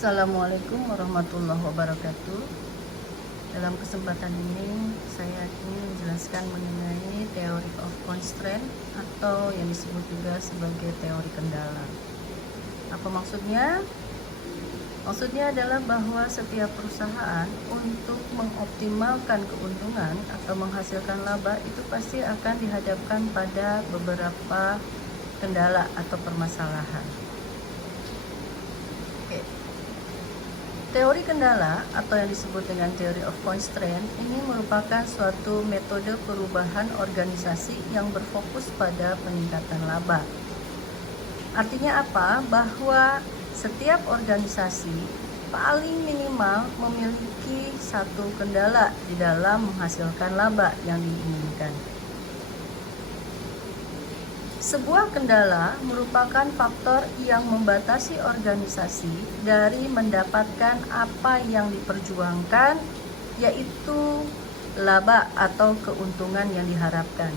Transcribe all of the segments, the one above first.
Assalamualaikum warahmatullahi wabarakatuh. Dalam kesempatan ini saya ingin menjelaskan mengenai theory of constraint atau yang disebut juga sebagai teori kendala. Apa maksudnya? Maksudnya adalah bahwa setiap perusahaan untuk mengoptimalkan keuntungan atau menghasilkan laba itu pasti akan dihadapkan pada beberapa kendala atau permasalahan. Oke. Teori kendala atau yang disebut dengan theory of constraint ini merupakan suatu metode perubahan organisasi yang berfokus pada peningkatan laba. Artinya apa? Bahwa setiap organisasi paling minimal memiliki satu kendala di dalam menghasilkan laba yang diinginkan. Sebuah kendala merupakan faktor yang membatasi organisasi dari mendapatkan apa yang diperjuangkan, yaitu laba atau keuntungan yang diharapkan.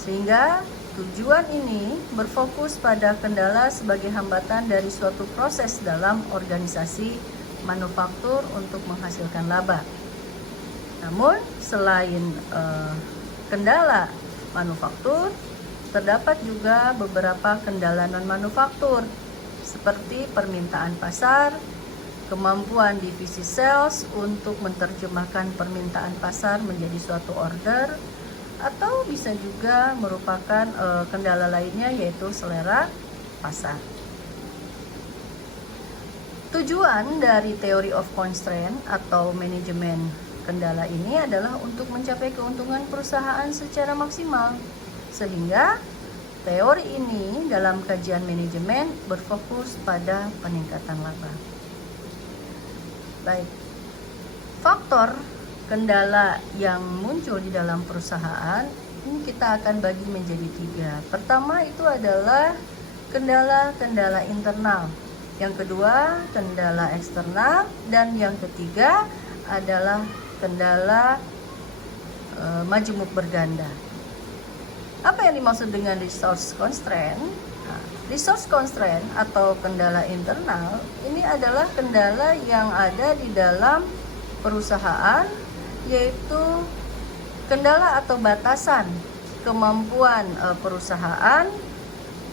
Sehingga tujuan ini berfokus pada kendala sebagai hambatan dari suatu proses dalam organisasi manufaktur untuk menghasilkan laba. Namun selain kendala manufaktur, terdapat juga beberapa kendala non-manufaktur seperti permintaan pasar, kemampuan divisi sales untuk menerjemahkan permintaan pasar menjadi suatu order, atau bisa juga merupakan kendala lainnya yaitu selera pasar. Tujuan dari theory of constraint atau manajemen kendala ini adalah untuk mencapai keuntungan perusahaan secara maksimal. Sehingga teori ini dalam kajian manajemen berfokus pada peningkatan laba. Baik, faktor kendala yang muncul di dalam perusahaan ini kita akan bagi menjadi 3. Pertama itu adalah kendala-kendala internal. Yang kedua, kendala eksternal. Dan yang ketiga adalah kendala majemuk berganda. Apa yang dimaksud dengan resource constraint? Resource constraint atau kendala internal ini adalah kendala yang ada di dalam perusahaan, yaitu kendala atau batasan kemampuan perusahaan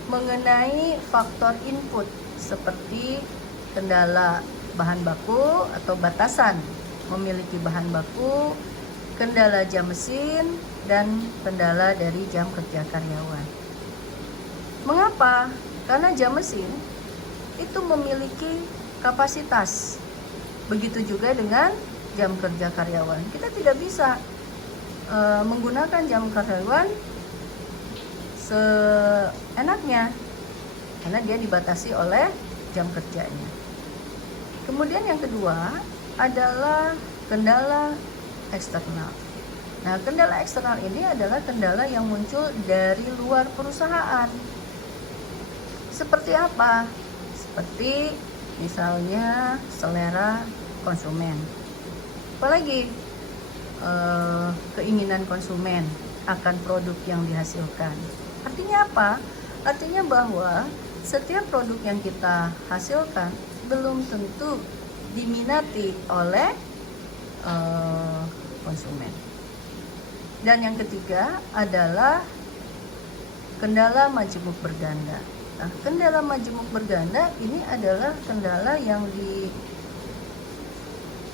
mengenai faktor input seperti kendala bahan baku atau batasan memiliki bahan baku, kendala jam mesin, dan kendala dari jam kerja karyawan. Mengapa? Karena jam mesin itu memiliki kapasitas. Begitu juga dengan jam kerja karyawan. Kita tidak bisa menggunakan jam karyawan seenaknya karena dia dibatasi oleh jam kerjanya. Kemudian yang kedua adalah kendala eksternal. Nah, kendala eksternal ini adalah kendala yang muncul dari luar perusahaan. Seperti apa? Seperti misalnya selera konsumen. Apalagi keinginan konsumen akan produk yang dihasilkan. Artinya apa? Artinya bahwa setiap produk yang kita hasilkan belum tentu diminati oleh konsumen. Dan yang ketiga adalah kendala majemuk berganda. Nah, kendala majemuk berganda ini adalah kendala yang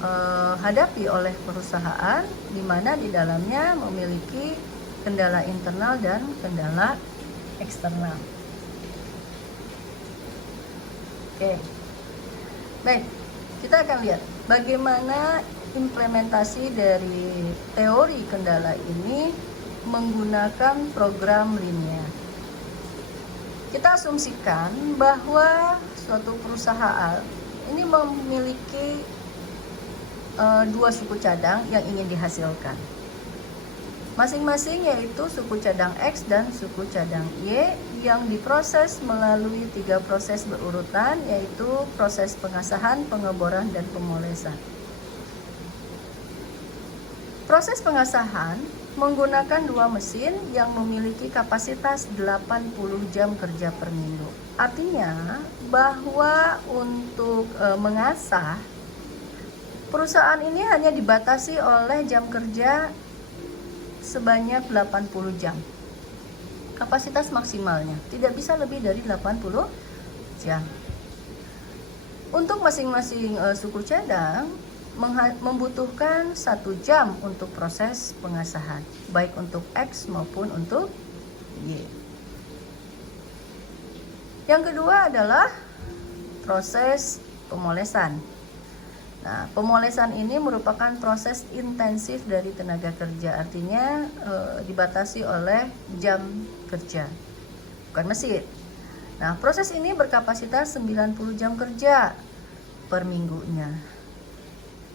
dihadapi oleh perusahaan, di mana di dalamnya memiliki kendala internal dan kendala eksternal. Oke, baik, kita akan lihat bagaimana implementasi dari teori kendala ini menggunakan program linear. Kita asumsikan bahwa suatu perusahaan ini memiliki 2 suku cadang yang ingin dihasilkan. Masing-masing yaitu suku cadang X dan suku cadang Y yang diproses melalui 3 proses berurutan, yaitu proses pengasahan, pengeboran, dan pemolesan. Proses pengasahan menggunakan 2 mesin yang memiliki kapasitas 80 jam kerja per minggu. Artinya bahwa untuk mengasah, perusahaan ini hanya dibatasi oleh jam kerja sebanyak 80 jam. Kapasitas maksimalnya tidak bisa lebih dari 80 jam. Untuk masing-masing suku cadang membutuhkan 1 jam untuk proses pengasahan, baik untuk X maupun untuk Y. Yang kedua adalah proses pemolesan. Nah, pemolesan ini merupakan proses intensif dari tenaga kerja, artinya dibatasi oleh jam kerja, bukan mesin. Nah, proses ini berkapasitas 90 jam kerja per minggunya,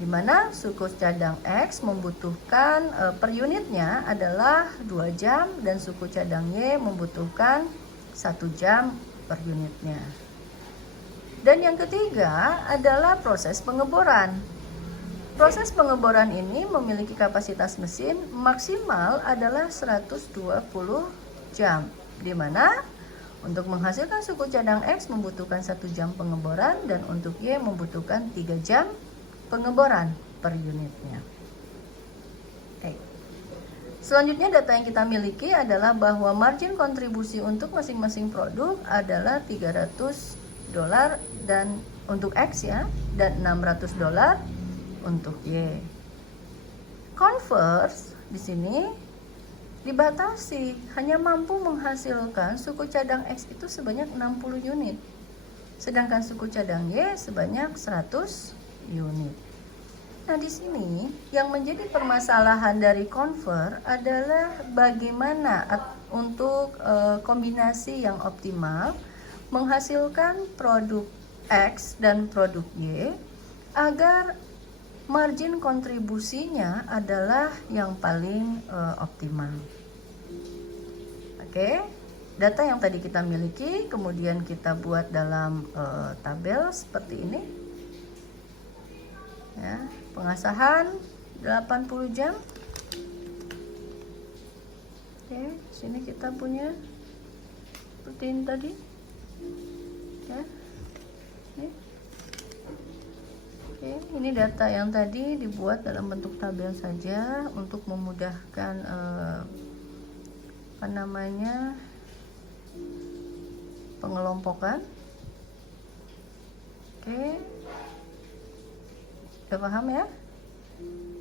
di mana suku cadang X membutuhkan per unitnya adalah 2 jam dan suku cadang Y membutuhkan 1 jam per unitnya. Dan yang ketiga adalah proses pengeboran. Proses pengeboran ini memiliki kapasitas mesin maksimal adalah 120 jam, di mana untuk menghasilkan suku cadang X membutuhkan 1 jam pengeboran dan untuk Y membutuhkan 3 jam pengeboran per unitnya. Selanjutnya data yang kita miliki adalah bahwa margin kontribusi untuk masing-masing produk adalah $300 dan untuk X ya, dan $600 untuk Y. Converse di sini dibatasi hanya mampu menghasilkan suku cadang X itu sebanyak 60 unit, sedangkan suku cadang Y sebanyak 100 unit. Nah, di sini yang menjadi permasalahan dari Converse adalah bagaimana untuk kombinasi yang optimal menghasilkan produk X dan produk Y agar margin kontribusinya adalah yang paling optimal. Oke, data yang tadi kita miliki kemudian kita buat dalam tabel seperti ini. Ya, pengasahan 80 jam. Oke, sini kita punya seperti ini tadi. Ya. Ini data yang tadi dibuat dalam bentuk tabel saja untuk memudahkan pengelompokan. Sudah paham ya?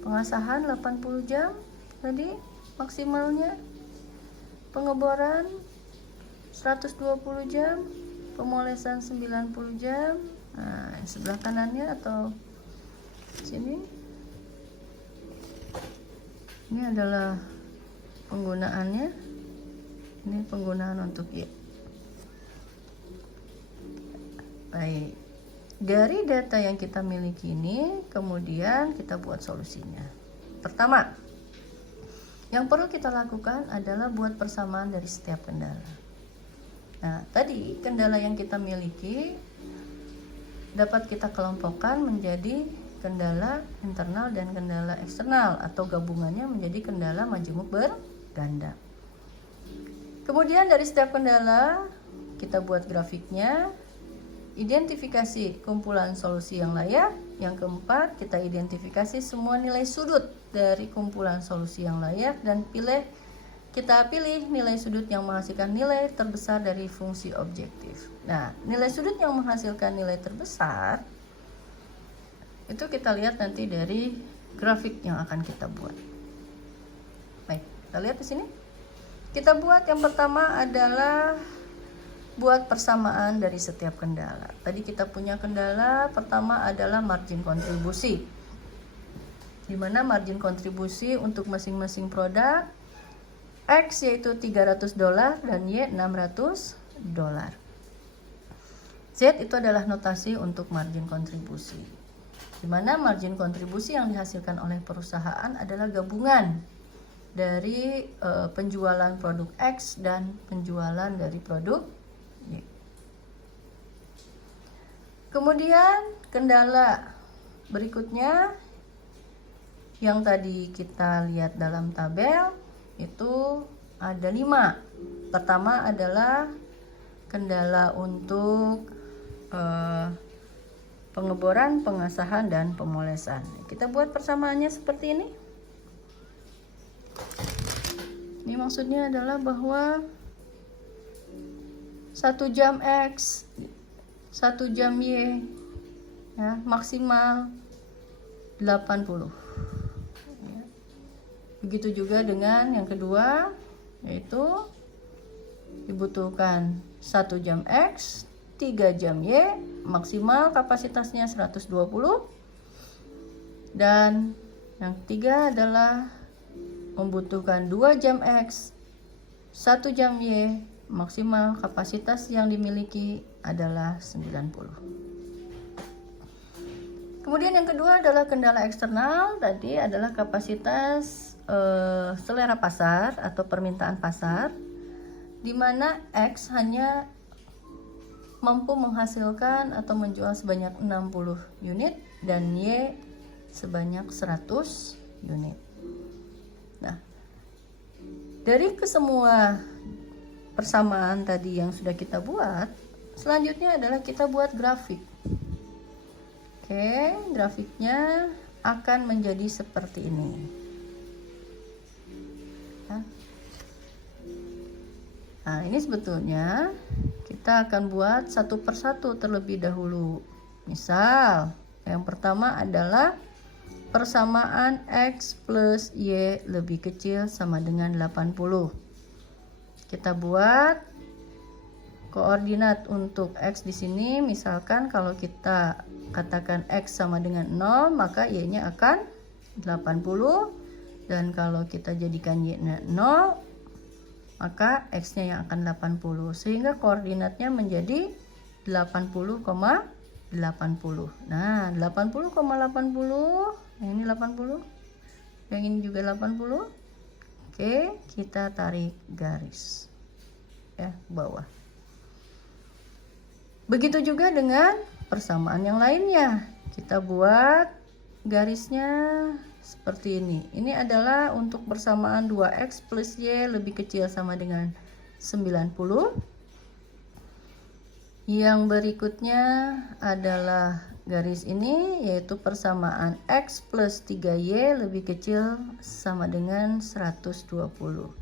Pengasahan 80 jam tadi maksimalnya, pengeboran 120 jam, pemolesan 90 jam. Nah, sebelah kanannya atau sini ini adalah penggunaannya. Ini penggunaan untuk Y. Baik, dari data yang kita miliki ini kemudian kita buat solusinya. Pertama, yang perlu kita lakukan adalah buat persamaan dari setiap kendala. Nah, tadi kendala yang kita miliki dapat kita kelompokkan menjadi kendala internal dan kendala eksternal, atau gabungannya menjadi kendala majemuk berganda. Kemudian dari setiap kendala kita buat grafiknya, identifikasi kumpulan solusi yang layak. Yang keempat, kita identifikasi semua nilai sudut dari kumpulan solusi yang layak dan kita pilih nilai sudut yang menghasilkan nilai terbesar dari fungsi objektif. Nah, nilai sudut yang menghasilkan nilai terbesar itu kita lihat nanti dari grafik yang akan kita buat. Baik, kita lihat di sini. Kita buat yang pertama adalah buat persamaan dari setiap kendala. Tadi kita punya kendala pertama adalah margin kontribusi, di mana margin kontribusi untuk masing-masing produk X yaitu $300 dan Y $600. Z itu adalah notasi untuk margin kontribusi, di mana margin kontribusi yang dihasilkan oleh perusahaan adalah gabungan dari penjualan produk X dan penjualan dari produk Y. Kemudian kendala berikutnya yang tadi kita lihat dalam tabel itu ada 5. Pertama adalah kendala untuk pengeboran, pengasahan, dan pemolesan. Kita buat persamaannya seperti ini. Ini maksudnya adalah bahwa 1 jam X, 1 jam Y, ya, maksimal 80. Ya. Begitu juga dengan yang kedua, yaitu dibutuhkan 1 jam X, 3 jam Y, maksimal kapasitasnya 120. Dan yang ketiga adalah membutuhkan 2 jam X, 1 jam Y, maksimal kapasitas yang dimiliki adalah 90. Kemudian yang kedua adalah kendala eksternal, tadi adalah kapasitas selera pasar atau permintaan pasar, di mana X hanya mampu menghasilkan atau menjual sebanyak 60 unit dan Y sebanyak 100 unit. Nah, dari kesemua persamaan tadi yang sudah kita buat, selanjutnya adalah kita buat grafik. Oke, grafiknya akan menjadi seperti ini. Nah, ini sebetulnya kita akan buat satu persatu terlebih dahulu. Misal, yang pertama adalah persamaan X plus Y lebih kecil sama dengan 80. Kita buat koordinat untuk X di sini. Misalkan kalau kita katakan X sama dengan 0, maka Y-nya akan 80. Dan kalau kita jadikan Y-nya 0, maka X-nya yang akan 80. Sehingga koordinatnya menjadi 80,80. Nah, 80,80. Yang ini 80. Yang ini juga 80. Oke, kita tarik garis. Ya, bawah. Begitu juga dengan persamaan yang lainnya. Kita buat garisnya seperti ini. Ini adalah untuk persamaan 2X plus Y lebih kecil sama dengan 90. Yang berikutnya adalah garis ini, yaitu persamaan X plus 3Y lebih kecil sama dengan 120.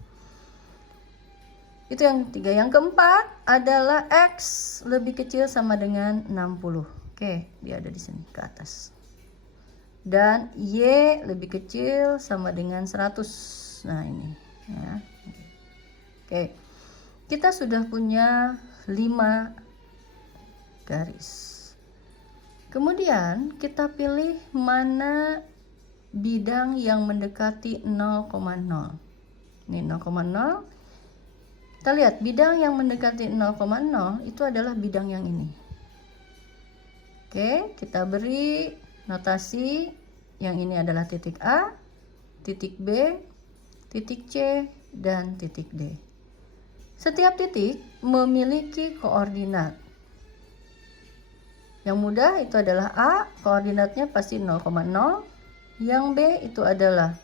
Itu yang ketiga. Yang keempat adalah X lebih kecil sama dengan 60. Oke, dia ada di sini ke atas. Dan Y lebih kecil sama dengan 100. Nah, ini ya. Oke. Kita sudah punya 5 garis. Kemudian kita pilih mana bidang yang mendekati 0,0. Ini 0,0. Kita lihat bidang yang mendekati 0,0 itu adalah bidang yang ini. Oke, kita beri notasi. Yang ini adalah titik A, titik B, titik C, dan titik D. Setiap titik memiliki koordinat. Yang mudah itu adalah A, koordinatnya pasti 0,0. Yang B itu adalah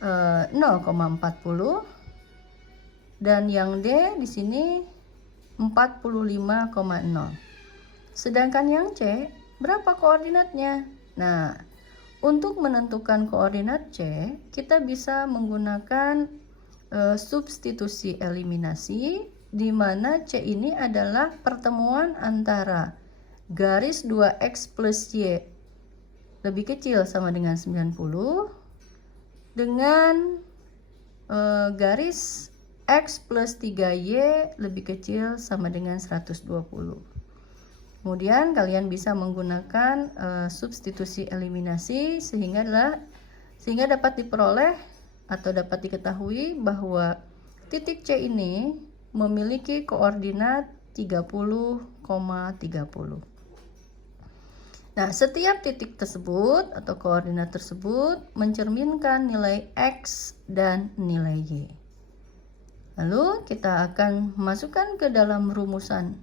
0,40. Dan yang D di sini 45,0. Sedangkan yang C, berapa koordinatnya? Nah, untuk menentukan koordinat C, kita bisa menggunakan substitusi eliminasi, di mana C ini adalah pertemuan antara garis 2X plus Y lebih kecil sama dengan 90 dengan garis X plus 3Y lebih kecil sama dengan 120. Kemudian kalian bisa menggunakan substitusi eliminasi sehingga dapat diperoleh atau dapat diketahui bahwa titik C ini memiliki koordinat 30,30. Nah, setiap titik tersebut atau koordinat tersebut mencerminkan nilai X dan nilai Y. Lalu kita akan masukkan ke dalam rumusan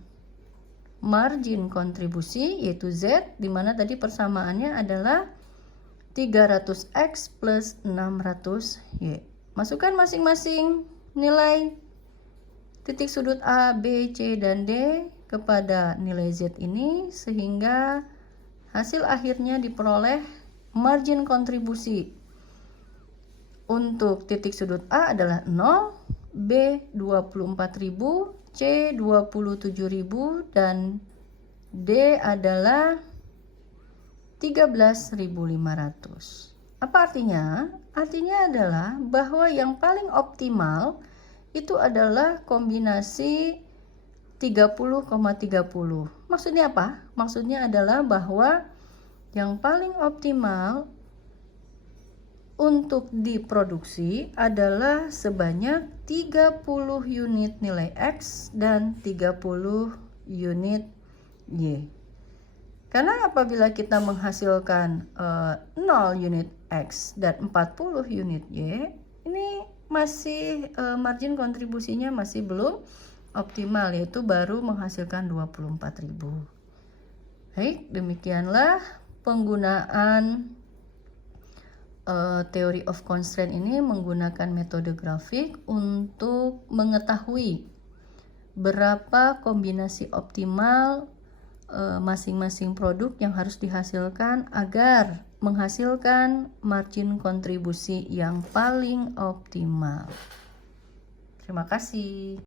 margin kontribusi, yaitu Z, di mana tadi persamaannya adalah 300X plus 600Y. Masukkan masing-masing nilai titik sudut A, B, C, dan D kepada nilai Z ini sehingga hasil akhirnya diperoleh margin kontribusi. Untuk titik sudut A adalah 0, B 24.000, C 27.000, dan D adalah 13.500. Apa artinya? Artinya adalah bahwa yang paling optimal itu adalah kombinasi 30,30. Maksudnya apa? Maksudnya adalah bahwa yang paling optimal untuk diproduksi adalah sebanyak 30 unit nilai X dan 30 unit Y. Karena apabila kita menghasilkan 0 unit X dan 40 unit Y, ini masih margin kontribusinya masih belum optimal, yaitu baru menghasilkan 24.000. Baik, demikianlah penggunaan theory of constraint ini menggunakan metode grafik untuk mengetahui berapa kombinasi optimal masing-masing produk yang harus dihasilkan agar menghasilkan margin kontribusi yang paling optimal. Terima kasih.